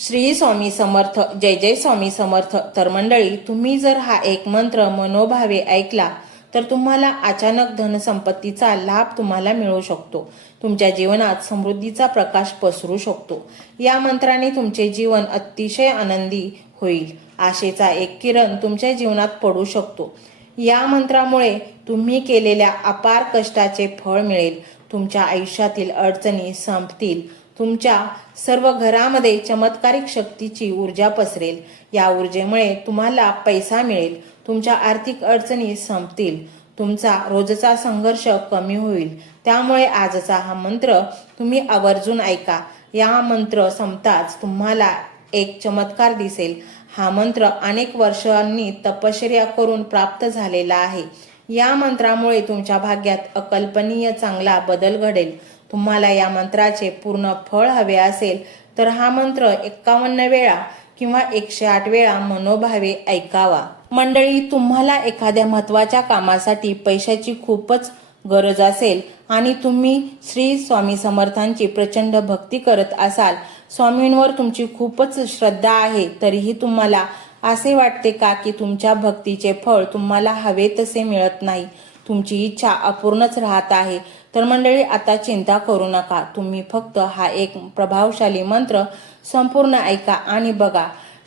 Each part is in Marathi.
श्री स्वामी समर्थ जय जय स्वामी समर्थ. तर मंडळी तुम्ही जर हा एक मंत्र मनोभावे ऐकला तर तुम्हाला अचानक धनसंपत्तीचा लाभ तुम्हाला मिळू शकतो. तुमच्या जीवनात समृद्धीचा प्रकाश पसरू शकतो. या मंत्राने तुमचे जीवन अतिशय आनंदी होईल. आशेचा एक किरण तुमच्या जीवनात पडू शकतो. या मंत्रामुळे तुम्ही केलेल्या अपार कष्टाचे फळ मिळेल. तुमच्या आयुष्यातील अडचणी संपतील. तुमच्या सर्व घरामध्ये चमत्कारिक शक्तीची ऊर्जा पसरेल. या ऊर्जेमुळे तुम्हाला पैसा मिळेल. तुमच्या आर्थिक अडचणी संपतील. तुमचा रोजचा संघर्ष कमी होईल. त्यामुळे आजचा हा मंत्र तुम्ही आवर्जून ऐका. या मंत्र संपताच तुम्हाला एक चमत्कार दिसेल. हा मंत्र अनेक वर्षांनी तपश्चर्या करून प्राप्त झालेला आहे. या मंत्रामुळे तुमच्या भाग्यात अकल्पनीय चांगला बदल घडेल. तुम्हाला या मंत्राचे पूर्ण फळ हवे असेल तर हा मंत्र एक्कावन्न वेळा किंवा एकशे आठ वेळा मनोभावे ऐकावा. मंडळी तुम्हाला एखाद्या महत्त्वाच्या कामासाठी पैशाची खूपच गरज असेल आणि तुम्ही श्री स्वामी समर्थांची प्रचंड भक्ती करत असाल स्वामींवर तुमची खूपच श्रद्धा आहे तरीही तुम्हाला असे वाटते का की तुमच्या भक्तीचे फळ तुम्हाला हवे तसे मिळत नाही? तुमची इच्छा अपूर्णच राहत आहे. तर मंडळी आता चिंता करू नका. तुम्ही फक्त हा एक प्रभावशाली मंत्र संपूर्ण ऐका आणि बघा.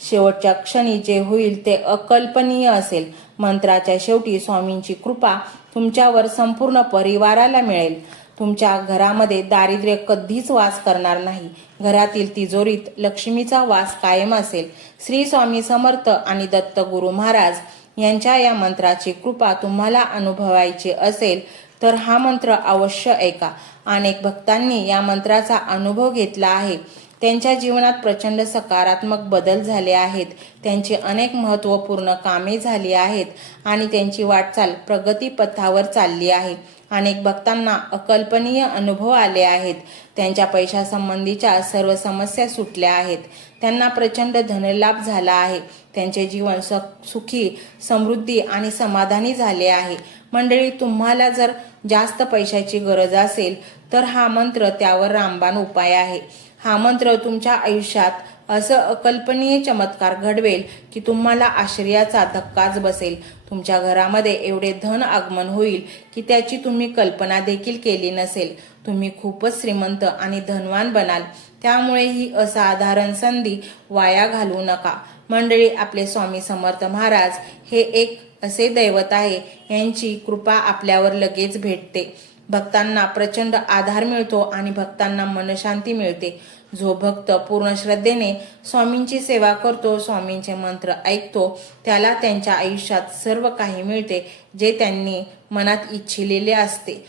शेवटच्या क्षणी जे होईल ते अकल्पनीय असेल. मंत्राच्या शेवटी स्वामींची कृपा तुमच्यावर संपूर्ण परिवाराला मिळेल. तुमच्या घरामध्ये दारिद्र्य कधीच वास करणार नाही. घरातील तिजोरीत लक्ष्मीचा वास कायम असेल. श्री स्वामी समर्थ आणि दत्त गुरु महाराज यांच्या या मंत्राची कृपा तुम्हाला अनुभवायची असेल तर हा मंत्र अवश्य ऐका. अनेक भक्तांनी या मंत्राचा अनुभव घेतला आहे. त्यांच्या जीवनात प्रचंड सकारात्मक बदल झाले आहेत. त्यांची अनेक महत्त्वपूर्ण कामे झाली आहेत आणि त्यांची वाटचाल प्रगतीपथावर चालली आहे. अनेक भक्तांना अकल्पनीय अनुभव आले आहेत. त्यांच्या पैशासंबंधीच्या सर्व समस्या सुटल्या आहेत. त्यांना प्रचंड धनलाभ झाला आहे. त्यांचे जीवन स- सुखी समृद्धी आणि समाधानी झाले आहे. मंडळी तुम्हाला जर जास्त पैशाची गरज असेल तर हा मंत्र त्यावर रामबाण उपाय आहे. हा मंत्र तुमच्या आयुष्यात असं अकल्पनीय चमत्कार घडवेल की तुम्हाला आश्चर्याचा धक्काच बसेल. तुमच्या घरामध्ये एवढे धन आगमन होईल की त्याची तुम्ही कल्पना देखील केली नसेल. तुम्ही खूपच श्रीमंत आणि धनवान बनाल. त्यामुळे ही असाधारण संधी वाया घालवू नका. मंडळी आपले स्वामी समर्थ महाराज हे एक असे दैवत आहे यांची कृपा आपल्यावर लगेच भेटते. भक्तांना प्रचंड आधार मिळतो आणि भक्तांना मनशांती मिळते. जो भक्त पूर्ण श्रद्धेने स्वामींची सेवा करतो स्वामींचे मंत्र ऐकतो त्याला त्यांच्या आयुष्यात सर्व काही मिळते जे त्यांनी मनात इच्छिलेले असते.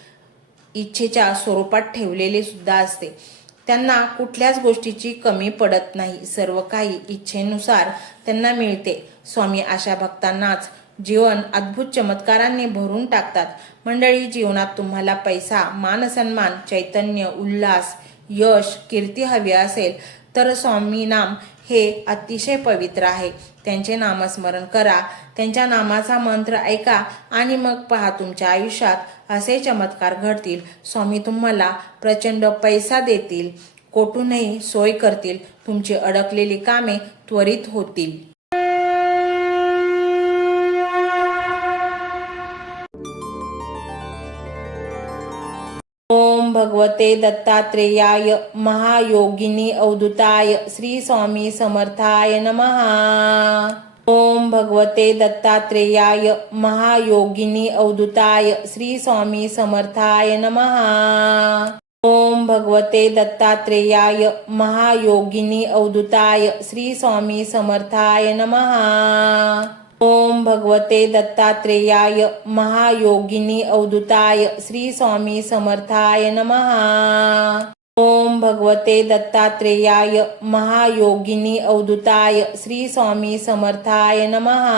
इच्छेच्या स्वरूपात ठेवलेले सुद्धा असते. त्यांना कुठल्याच गोष्टीची कमी पडत नाही. सर्व काही इच्छेनुसार त्यांना मिळते. स्वामी अशा भक्तांनाच जीवन अद्भुत चमत्कारांनी भरून टाकतात. मंडळी जीवनात तुम्हाला पैसा मान सन्मान चैतन्य उल्हास यश कीर्ती हवी असेल तर स्वामी नाम हे अतिशय पवित्र आहे. त्यांचे नामस्मरण करा. त्यांच्या नामाचा मंत्र ऐका आणि मग पहा तुमच्या आयुष्यात असे चमत्कार घडतील. स्वामी तुम्हाला प्रचंड पैसा देतील. कोठूनही सोय करतील. तुमची अडकलेली कामे त्वरित होतील. भगवते दत्तात्रेयाय महायोगिनी अवधूताय श्री स्वामी समर्थाय नमः. ओम भगवते दत्तात्रेयाय महायोगिनी अवधूताय श्री स्वामी समर्थाय नमः. ओम भगवते दत्तात्रेयाय महायोगिनी अवधूताय श्री स्वामी समर्थाय नमः. ओम भगवते दत्तात्रेयाय महायोगिनी अवधूताय श्री स्वामी समर्थाय नमहा ओम भगवते दत्तात्रेयाय महायोगिनी अवधूताय श्री स्वामी समर्थाय नमहा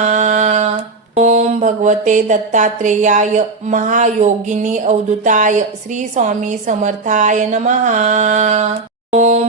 ओम भगवते दत्तात्रेयाय महायोगिनी अवधूताय श्री स्वामी समर्थाय नमहा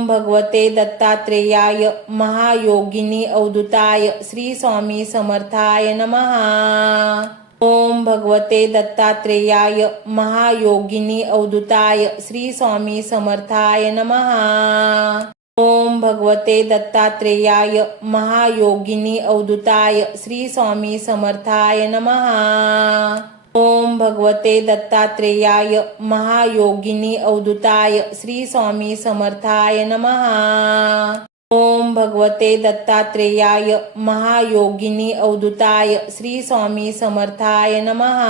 भगवते दत्तात्रेयाय महायोगिनी अवधूताय श्री स्वामी समर्थाय नमः. ओम भगवते दत्तात्रेयाय महायोगिनी अवधूताय श्री स्वामी समर्थाय नमः. ओम भगवते दत्तात्रेयाय महायोगिनी अवधूताय श्री स्वामी समर्थाय नमः. ओम भगवते दत्तात्रेयाय महायोगिनी अवधूताय श्री स्वामी समर्थाय नमहा ओम भगवते दत्तात्रेयाय महायोगिनी अवधूताय श्री स्वामी समर्थाय नमहा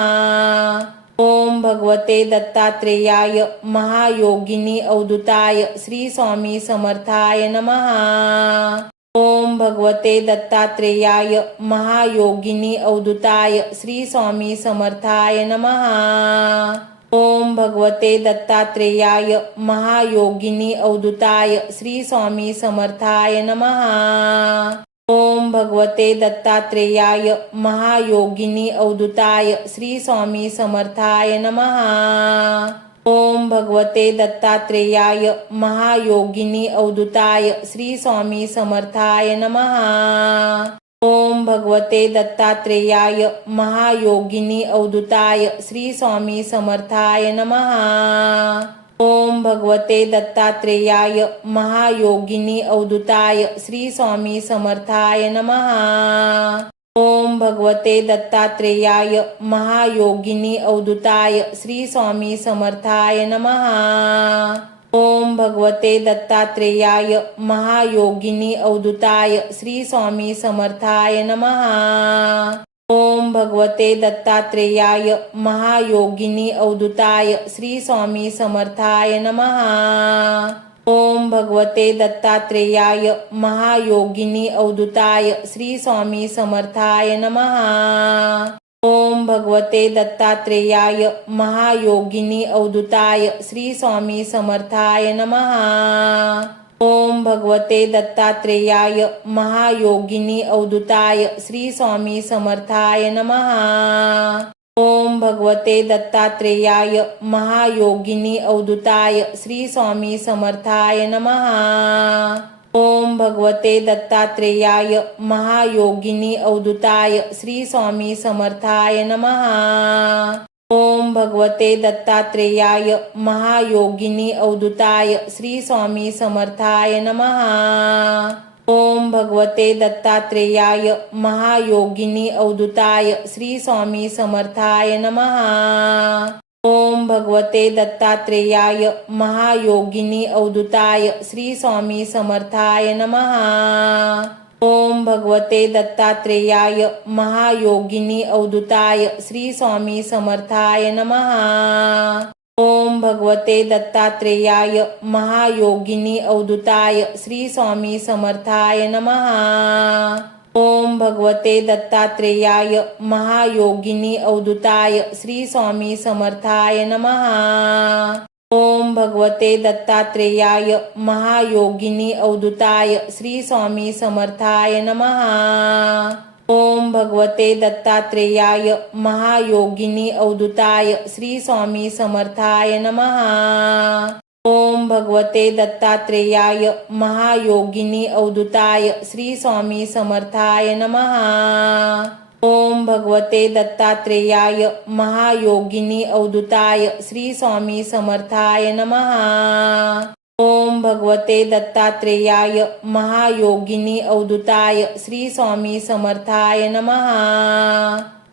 ओम भगवते दत्तात्रेयाय महायोगिनी अवधूताय श्री स्वामी समर्थाय नमहा भगवते दत्तात्रेयाय महायोगिनी अवधूताय श्री स्वामी समर्थाय नमः. ओम भगवते दत्तात्रेयाय महायोगिनी अवधूताय श्री स्वामी समर्थाय नमः. ओम भगवते दत्तात्रेयाय महायोगिनी अवधूताय श्री स्वामी समर्थाय नमः. ओम भगवते दत्तात्रेयाय महायोगिनी अवधूताय श्री स्वामी समर्थाय नमहा ओम भगवते दत्तात्रेयाय महायोगिनी अवधूताय श्री स्वामी समर्थाय नमहा ओम भगवते दत्तात्रेयाय महायोगिनी अवधूताय श्री स्वामी समर्थाय नमहा ओम भगवते दत्तात्रेयाय महायोगिनी अवधूताय श्री स्वामी समर्थाय नमहा ओम भगवते दत्तात्रेयाय महायोगिनी अवधूताय श्री स्वामी समर्थाय नमहा ओम भगवते दत्तात्रेयाय महायोगिनी अवधूताय श्री स्वामी समर्थाय नमहा ओम भगवते दत्तात्रेयाय महायोगिनी अवधूताय श्री स्वामी समर्थाय नमहा ओम भगवते दत्तात्रेयाय महायोगिनी अवधूताय श्री स्वामी समर्थाय नमहा ओम भगवते दत्तात्रेयाय महायोगिनी अवधूताय श्री स्वामी समर्थाय नमहा भगवते दत्तात्रेयाय महायोगिनी अवधूताय श्री स्वामी समर्थाय नमः. ओम भगवते दत्तात्रेयाय महायोगिनी अवधूताय श्री स्वामी समर्थाय नमः. ओम भगवते दत्तात्रेयाय महायोगिनी अवधूताय श्री स्वामी समर्थाय नमः. ओम भगवते दत्तात्रेयाय महायोगिनी अवधूताय श्री स्वामी समर्थाय नमहा ओम भगवते दत्तात्रेयाय महायोगिनी अवधूताय श्री स्वामी समर्थाय नमहा ओम भगवते दत्तात्रेयाय महायोगिनी अवधूताय श्री स्वामी समर्थाय नमहा भगवते दत्तात्रेयाय महायोगिनी अवधूताय श्री स्वामी समर्थाय नमहा ओम भगवते दत्तात्रेयाय महायोगिनी अवधूताय श्री स्वामी समर्थाय नमहा ओम भगवते दत्तात्रेयाय महायोगिनी अवधूताय श्री स्वामी समर्थाय नमहा ओम भगवते दत्तात्रेयाय महायोगिनी अवधूताय श्री स्वामी समर्थाय नमहा ओम भगवते दत्तात्रेयाय महायोगिनी अवधूताय श्री स्वामी समर्थाय नमहा ओम भगवते दत्तात्रेयाय महायोगिनी अवधूताय श्री स्वामी समर्थाय नमहा भगवते दत्तात्रेयाय महायोगिनी अवधूताय श्री स्वामी समर्थाय नमहा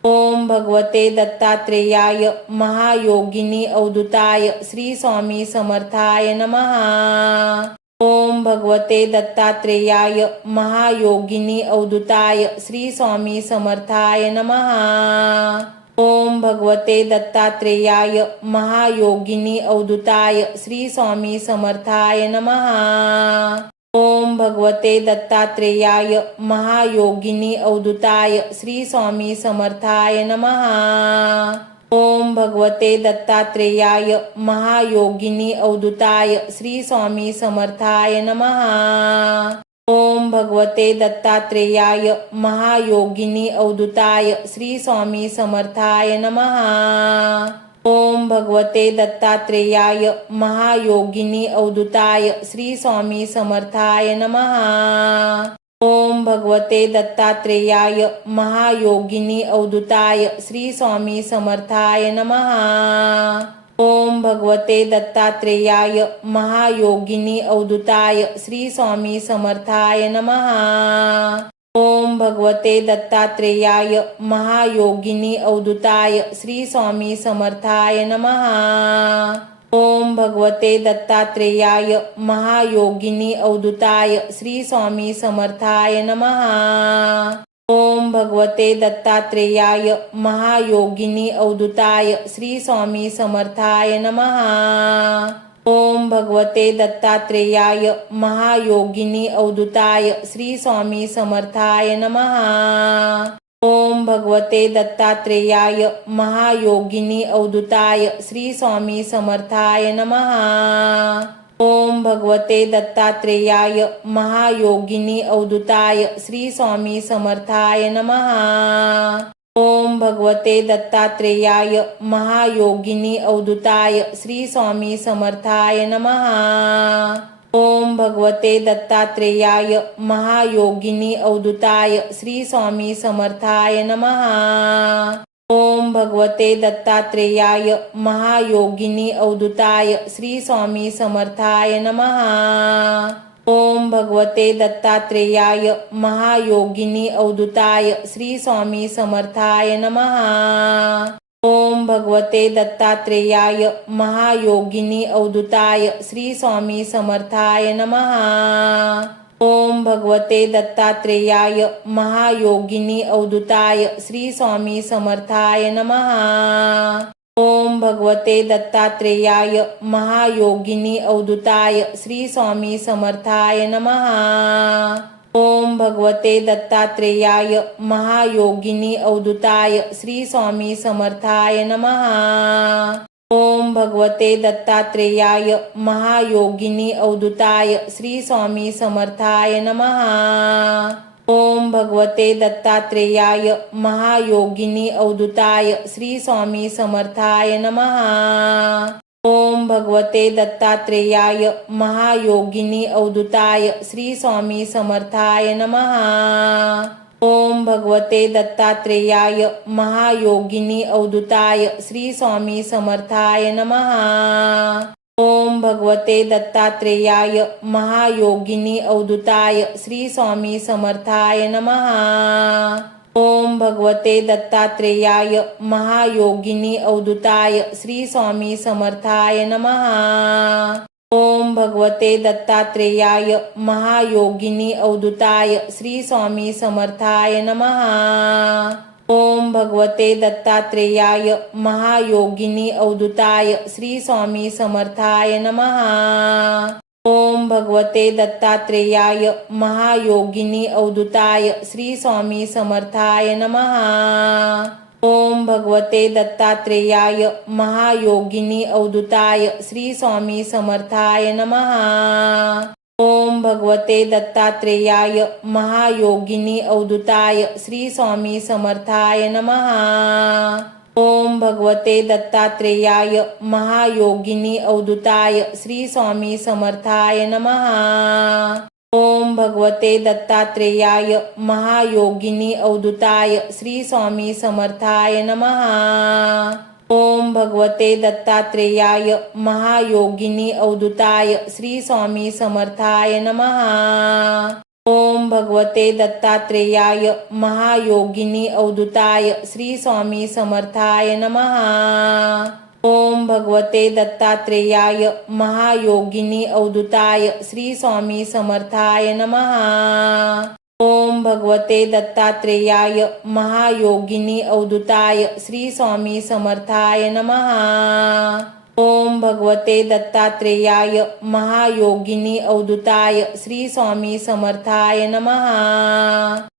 ओम भगवते दत्तात्रेयाय महायोगिनी अवधूताय श्री स्वामी समर्थाय नमहा ओम भगवते दत्तात्रेयाय महायोगिनी अवधूताय श्री स्वामी समर्थाय नमहा ओम भगवते दत्तात्रेयाय महायोगिनी अवधूताय श्री स्वामी समर्थाय नमहा ओम भगवते दत्तात्रेयाय महायोगिनी अवधूताय श्री स्वामी समर्थाय नमहा ओम भगवते दत्तात्रेयाय महायोगिनी अवधूताय श्री स्वामी समर्थाय नमहा भगवते दत्तात्रेयाय महायोगिनी अवधूताय श्री स्वामी समर्थाय नमः। ओम भगवते दत्तात्रेयाय महायोगिनी अवधूताय श्री स्वामी समर्थाय नमः। ओम भगवते दत्तात्रेयाय महायोगिनी अवधूताय श्री स्वामी समर्थाय नमः। ओम भगवते दत्तात्रेयाय महायोगिनी अवधूताय श्री स्वामी समर्थाय नमहा ओम भगवते दत्तात्रेयाय महायोगिनी अवधूताय श्री स्वामी समर्थाय नमहा ओम भगवते दत्तात्रेयाय महायोगिनी अवधूताय श्री स्वामी समर्थाय नमहा भगवते दत्तात्रेयाय महायोगिनी अवधूताय श्री स्वामी समर्थाय नमहा ओम भगवते दत्तात्रेयाय महायोगिनी अवधूताय श्री स्वामी समर्थाय नमहा ओम भगवते दत्तात्रेयाय महायोगिनी अवधूताय श्री स्वामी समर्थाय नमहा ओम भगवते दत्तात्रेयाय महायोगिनी अवधूताय श्री स्वामी समर्थाय नमहा ओम भगवते दत्तात्रेयाय महायोगिनी अवधूताय श्री स्वामी समर्थाय नमहा ओम भगवते दत्तात्रेयाय महायोगिनी अवधूताय श्री स्वामी समर्थाय नमहा ओम भगवते दत्तात्रेयाय महायोगिनी अवधूताय श्री स्वामी समर्थाय नमहा ओम भगवते दत्तात्रेयाय महायोगिनी अवधूताय श्री स्वामी समर्थाय नमहा ओम भगवते दत्तात्रेयाय महायोगिनी अवधूताय श्री स्वामी समर्थाय नमहा ओम भगवते दत्तात्रेयाय महायोगिनी अवधूताय श्री स्वामी समर्थाय नमहा ओम भगवते दत्तात्रेयाय महायोगिनी अवधूताय श्री स्वामी समर्थाय नमहा ओम भगवते दत्तात्रेयाय महायोगिनी अवधूताय श्री स्वामी समर्थाय नमहा ओम भगवते दत्तात्रेयाय महायोगिनी अवधूताय श्री स्वामी समर्थाय नमहा ओम भगवते दत्तात्रेयाय महायोगिनी अवधूताय श्री स्वामी समर्थाय नमहा ओम भगवते दत्तात्रेयाय महायोगिनी अवधूताय श्री स्वामी समर्थाय नमहा ओम भगवते दत्तात्रेयाय महायोगिनी अवधूताय श्री स्वामी समर्थाय नमहा ओम भगवते दत्तात्रेयाय महायोगिनी अवधूताय श्री स्वामी समर्थाय नमहा ओम भगवते दत्तात्रेयाय महायोगिनी अवधूताय श्री स्वामी समर्थाय नमहा ओम भगवते दत्तात्रेयाय महायोगिनी अवधूताय श्री स्वामी समर्थाय नमहा ओम भगवते दत्तात्रेयाय महायोगिनी अवधूताय श्री स्वामी समर्थाय नमहा ओम भगवते दत्तात्रेयाय महायोगिनी अवधूताय श्री स्वामी समर्थाय नमहा ओम भगवते दत्तात्रेयाय महायोगिनी अवधूताय श्री स्वामी समर्थाय नमहा ओम भगवते दत्तात्रेयाय महायोगिनी अवधूताय श्री स्वामी समर्थाय नमहा ओम भगवते दत्तात्रेयाय महायोगिनी अवधूताय श्री स्वामी समर्थाय नमहा भगवते दत्तात्रेयाय महायोगिनी अवधूताय श्री स्वामी समर्थाय नमः। ओम भगवते दत्तात्रेयाय महायोगिनी अवधूताय श्री स्वामी समर्थाय नमः। ओम भगवते दत्तात्रेयाय महायोगिनी अवधूताय श्री स्वामी समर्थाय नमः। भगवते दत्तात्रेयाय महायोगिनी अवधूताय श्री स्वामी समर्थाय नमः। ओम भगवते दत्तात्रेयाय महायोगिनी अवधूताय श्री स्वामी समर्थाय नमः। ओम भगवते दत्तात्रेयाय महायोगिनी अवधूताय श्री स्वामी समर्थाय नमः।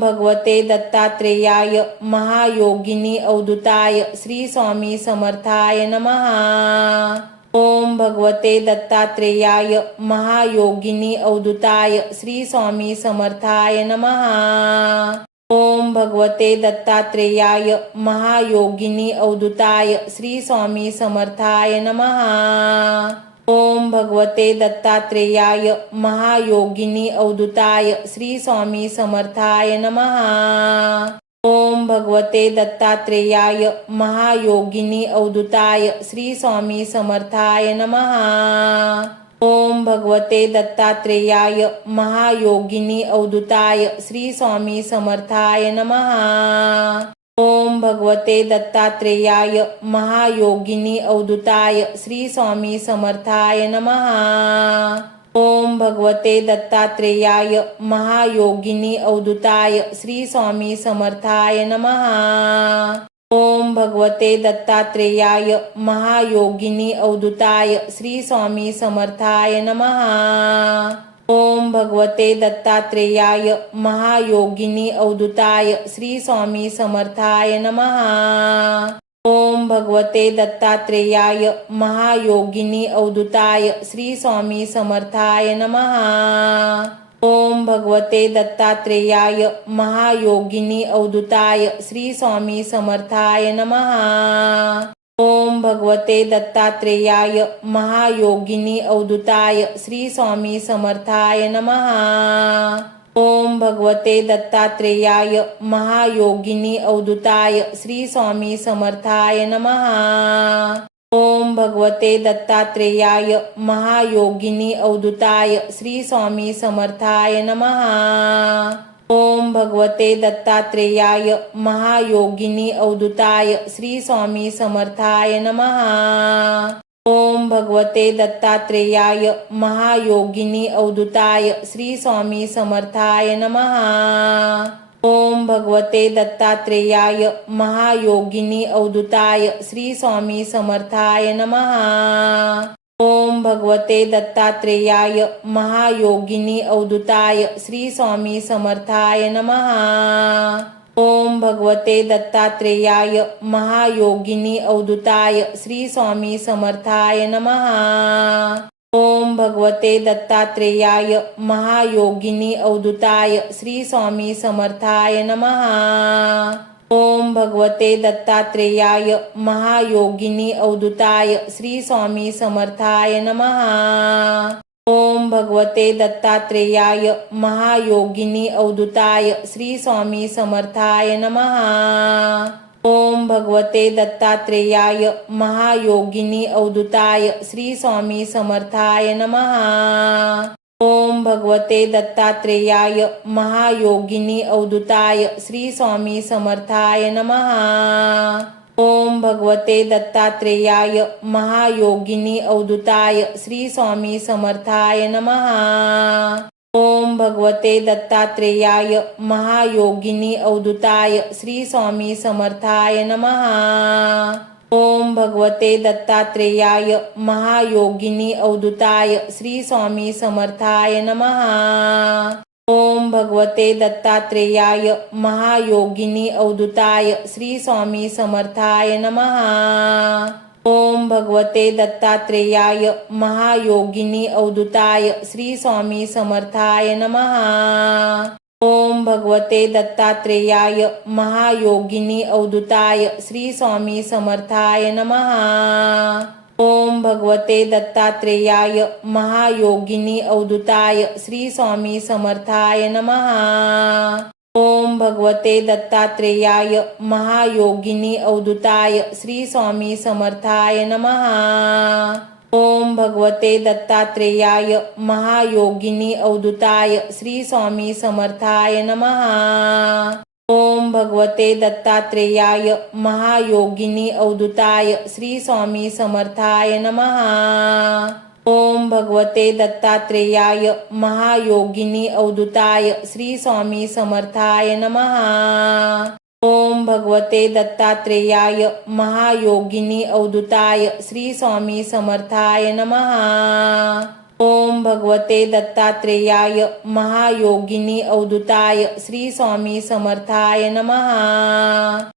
भगवते दत्तात्रेयाय महायोगिनी अवधूताय श्री स्वामी समर्थाय नमः। ओम भगवते दत्तात्रेयाय महायोगिनी अवधूताय श्री स्वामी समर्थाय नमः। ओम भगवते दत्तात्रेयाय महायोगिनी अवधूताय श्री स्वामी समर्थाय नमः। ओम भगवते दत्तात्रेयाय महायोगिनी अवधूताय श्री स्वामी समर्थाय नमहा ओम भगवते दत्तात्रेयाय महायोगिनी अवधूताय श्री स्वामी समर्थाय नमहा ओम भगवते दत्तात्रेयाय महायोगिनी अवधूताय श्री स्वामी समर्थाय नमहा भगवते दत्तात्रेयाय महायोगिनी अवधूताय श्री स्वामी समर्थाय नमः. ओम भगवते दत्तात्रेयाय महायोगिनी अवधूताय श्री स्वामी समर्थाय नमः. ओम भगवते दत्तात्रेयाय महायोगिनी अवधूताय श्री स्वामी समर्थाय नमः. ओम भगवते दत्तात्रेयाय महायोगिनी अवधूताय श्री स्वामी समर्थाय नमहा ओम भगवते दत्तात्रेयाय महायोगिनी अवधूताय श्री स्वामी समर्थाय नमहा ओम भगवते दत्तात्रेयाय महायोगिनी अवधूताय श्री स्वामी समर्थाय नमहा ओम भगवते दत्तात्रेयाय महायोगिनी अवधूताय श्री स्वामी समर्थाय नमहा ओम भगवते दत्तात्रेयाय महायोगिनी अवधूताय श्री स्वामी समर्थाय नमहा ओम भगवते दत्तात्रेयाय महायोगिनी अवधूताय श्री स्वामी समर्थाय नमहा ओम भगवते दत्तात्रेयाय महायोगिनी अवधूताय श्री स्वामी समर्थाय नमहा ओम भगवते दत्तात्रेयाय महायोगिनी अवधूताय श्री स्वामी समर्थाय नमहा ओम भगवते दत्तात्रेयाय महायोगिनी अवधूताय श्री स्वामी समर्थाय नमहा ओम भगवते दत्तात्रेयाय महायोगिनी अवधूताय श्री स्वामी समर्थाय नमहा ओम भगवते दत्तात्रेयाय महायोगिनी अवधूताय श्री स्वामी समर्थाय नमहा ओम भगवते दत्तात्रेयाय महायोगिनी अवधूताय श्री स्वामी समर्थाय नमहा ओम भगवते दत्तात्रेयाय महायोगिनी अवधूताय श्री स्वामी समर्थाय नमहा ओम भगवते दत्तात्रेयाय महायोगिनी अवधूताय श्री स्वामी समर्थाय नमहा ओम भगवते दत्तात्रेयाय महायोगिनी अवधूताय श्री स्वामी समर्थाय नमहा भगवते दत्तात्रेयाय महायोगिनी अवधूताय श्री स्वामी समर्थाय नमः। ओम भगवते दत्तात्रेयाय महायोगिनी अवधूताय श्री स्वामी समर्थाय नमः। ओम भगवते दत्तात्रेयाय महायोगिनी अवधूताय श्री स्वामी समर्थाय नमः। ओम भगवते दत्तात्रेयाय महायोगिनी अवधूताय श्री स्वामी समर्थाय नमहा ओम भगवते दत्तात्रेयाय महायोगिनी अवधूताय श्री स्वामी समर्थाय नमहा ओम भगवते दत्तात्रेयाय महायोगिनी अवधूताय श्री स्वामी समर्थाय नमहा भगवते दत्तात्रेयाय महायोगिनी अवधूताय श्री स्वामी समर्थाय नमहा ओम भगवते दत्तात्रेयाय महायोगिनी अवधूताय श्री स्वामी समर्थाय नमहा ओम भगवते दत्तात्रेयाय महायोगिनी अवधूताय श्री स्वामी समर्थाय नमहा ओम भगवते दत्तात्रेयाय महायोगिनी अवधूताय श्री स्वामी समर्थाय नमहा ओम भगवते दत्तात्रेयाय महायोगिनी अवधूताय श्री स्वामी समर्थाय नमहा ओम भगवते दत्तात्रेयाय महायोगिनी अवधूताय श्री स्वामी समर्थाय नमहा भगवते दत्तात्रेयाय महायोगिनी अवधूताय श्री स्वामी समर्थाय नमः। ओम भगवते दत्तात्रेयाय महायोगिनी अवधूताय श्री स्वामी समर्थाय नमः।